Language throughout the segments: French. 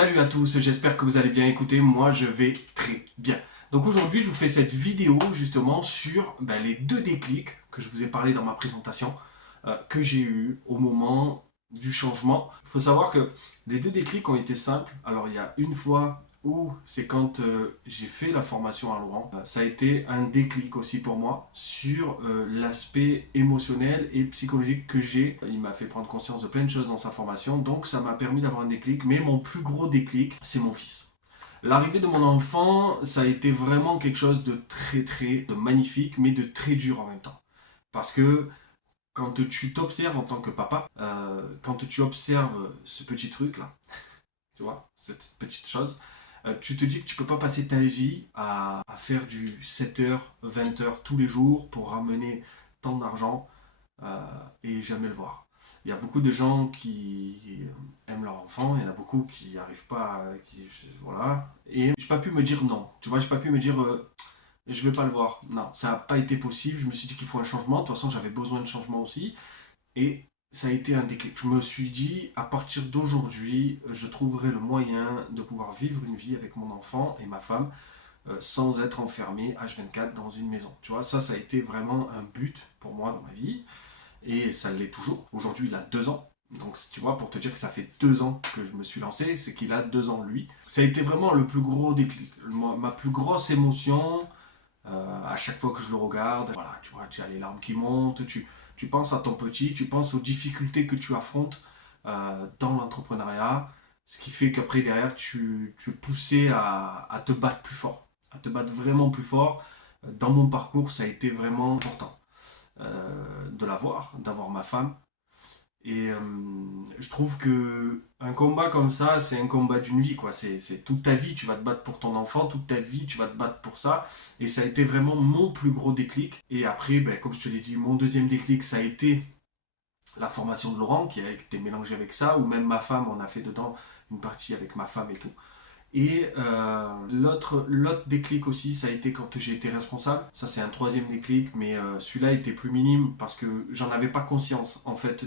Salut à tous, j'espère que vous allez bien. Écoutez, moi je vais très bien. Donc aujourd'hui, je vous fais cette vidéo justement sur les deux déclics que je vous ai parlé dans ma présentation que j'ai eu au moment du changement. Il faut savoir que les deux déclics ont été simples. Alors il y a une fois où c'est quand j'ai fait la formation à Laurent. Ça a été un déclic aussi pour moi sur l'aspect émotionnel et psychologique que j'ai. Il m'a fait prendre conscience de plein de choses dans sa formation, donc ça m'a permis d'avoir un déclic. Mais mon plus gros déclic, c'est mon fils. L'arrivée de mon enfant, ça a été vraiment quelque chose de de magnifique, mais de très dur en même temps. Parce que quand tu t'observes en tant que papa, quand tu observes ce petit truc là, tu vois, cette petite chose, tu te dis que tu peux pas passer ta vie à faire du 7 heures, 20 heures tous les jours pour ramener tant d'argent et jamais le voir. Il y a beaucoup de gens qui aiment leur enfant, il y en a beaucoup qui n'y arrivent pas, voilà. Et j'ai pas pu me dire non, tu vois, j'ai pas pu me dire je vais pas le voir. Non, ça n'a pas été possible. Je me suis dit qu'il faut un changement. De toute façon, j'avais besoin de changement aussi. Et ça a été un déclic. Je me suis dit, à partir d'aujourd'hui, je trouverai le moyen de pouvoir vivre une vie avec mon enfant et ma femme sans être enfermé H24 dans une maison. Tu vois, ça a été vraiment un but pour moi dans ma vie. Et ça l'est toujours. Aujourd'hui, il a 2 ans. Donc, tu vois, pour te dire que ça fait 2 ans que je me suis lancé, c'est qu'il a 2 ans lui. Ça a été vraiment le plus gros déclic. Ma plus grosse émotion, à chaque fois que je le regarde, voilà, tu vois, tu as les larmes qui montent, tu penses à ton petit, tu penses aux difficultés que tu affrontes dans l'entrepreneuriat, ce qui fait qu'après derrière, tu es poussé à te battre plus fort, à te battre vraiment plus fort. Dans mon parcours, ça a été vraiment important de l'avoir, d'avoir ma femme, et je trouve que un combat comme ça, c'est un combat d'une vie, quoi. C'est toute ta vie, tu vas te battre pour ton enfant, toute ta vie, tu vas te battre pour ça. Et ça a été vraiment mon plus gros déclic. Et après, comme je te l'ai dit, mon deuxième déclic, ça a été la formation de Laurent, qui a été mélangée avec ça, ou même ma femme, on a fait dedans une partie avec ma femme et tout. Et l'autre déclic aussi, ça a été quand j'ai été responsable. Ça, c'est un troisième déclic, mais celui-là était plus minime parce que j'en avais pas conscience. En fait,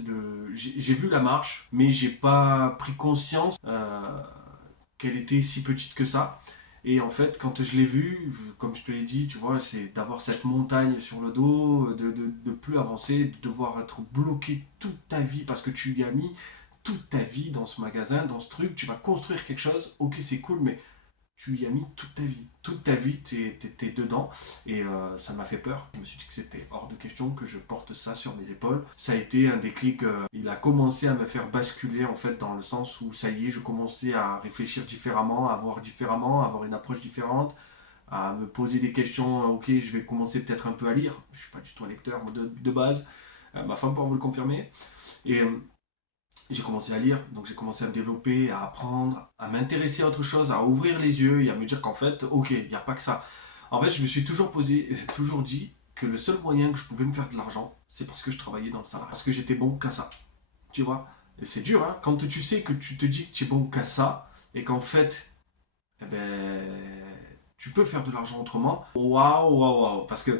j'ai vu la marche, mais j'ai pas pris conscience qu'elle était si petite que ça. Et en fait, quand je l'ai vue, comme je te l'ai dit, tu vois, c'est d'avoir cette montagne sur le dos, de plus avancer, de devoir être bloqué toute ta vie parce que tu y as mis toute ta vie dans ce magasin, dans ce truc, tu vas construire quelque chose, ok c'est cool, mais tu y as mis toute ta vie. Toute ta vie, t'es dedans. Et ça m'a fait peur. Je me suis dit que c'était hors de question que je porte ça sur mes épaules. Ça a été un déclic. Il a commencé à me faire basculer, en fait, dans le sens où ça y est, je commençais à réfléchir différemment, à voir différemment, à avoir une approche différente, à me poser des questions. Ok, je vais commencer peut-être un peu à lire. Je suis pas du tout un lecteur de base. Ma femme pourra vous le confirmer. Et j'ai commencé à lire, donc j'ai commencé à me développer, à apprendre, à m'intéresser à autre chose, à ouvrir les yeux et à me dire qu'en fait, ok, il n'y a pas que ça. En fait, je me suis toujours posé, toujours dit que le seul moyen que je pouvais me faire de l'argent, c'est parce que je travaillais dans le salariat. Parce que j'étais bon qu'à ça. Tu vois. Et c'est dur, hein. Quand tu sais que tu te dis que tu es bon qu'à ça, et qu'en fait, eh ben, tu peux faire de l'argent autrement. Waouh, waouh, waouh. Parce que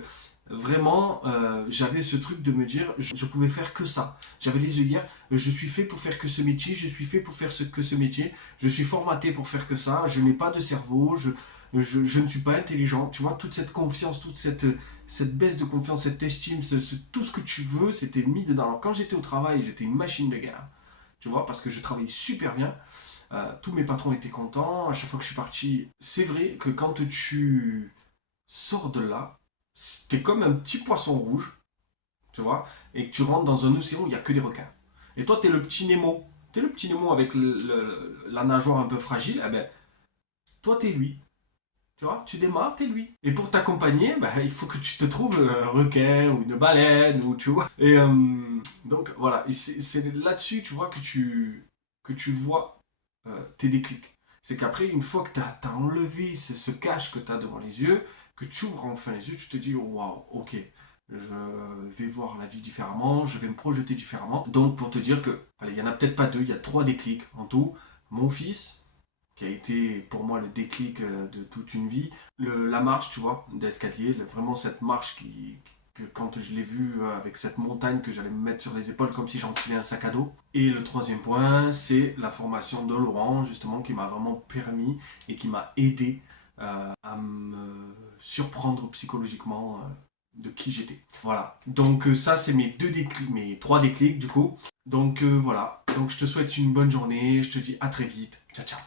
vraiment, j'avais ce truc de me dire, je pouvais faire que ça. J'avais les œillères, je suis fait pour faire que ce métier, je suis fait pour faire que ce métier, je suis formaté pour faire que ça, je n'ai pas de cerveau, je ne suis pas intelligent. Tu vois, toute cette confiance, cette baisse de confiance, cette estime, tout ce que tu veux, c'était mis dedans. Alors quand j'étais au travail, j'étais une machine de guerre. Tu vois, parce que je travaillais super bien. Tous mes patrons étaient contents. À chaque fois que je suis parti, c'est vrai que quand tu sors de là, t'es comme un petit poisson rouge, tu vois, et que tu rentres dans un océan où il n'y a que des requins. Et toi, t'es le petit Nemo. T'es le petit Nemo avec la nageoire un peu fragile. Eh ben, toi, t'es lui. Tu vois, tu démarres, t'es lui. Et pour t'accompagner, il faut que tu te trouves un requin ou une baleine, ou tu vois. Et donc, voilà. Et c'est là-dessus, tu vois, que tu vois tes déclics. C'est qu'après, une fois que tu as enlevé ce cache que tu as devant les yeux, que tu ouvres enfin les yeux, tu te dis, waouh, ok, je vais voir la vie différemment, je vais me projeter différemment. Donc, pour te dire que, allez, il n'y en a peut-être pas deux, il y a 3 déclics en tout. Mon fils, qui a été pour moi le déclic de toute une vie, la marche, tu vois, d'escalier, vraiment cette marche que quand je l'ai vu avec cette montagne que j'allais me mettre sur les épaules comme si j'enfilais un sac à dos. Et le troisième point, c'est la formation de Laurent, justement, qui m'a vraiment permis et qui m'a aidé à me surprendre psychologiquement de qui j'étais. Voilà. Donc ça, c'est mes deux déclics, mes trois déclics du coup. Donc voilà. Donc je te souhaite une bonne journée. Je te dis à très vite. Ciao, ciao.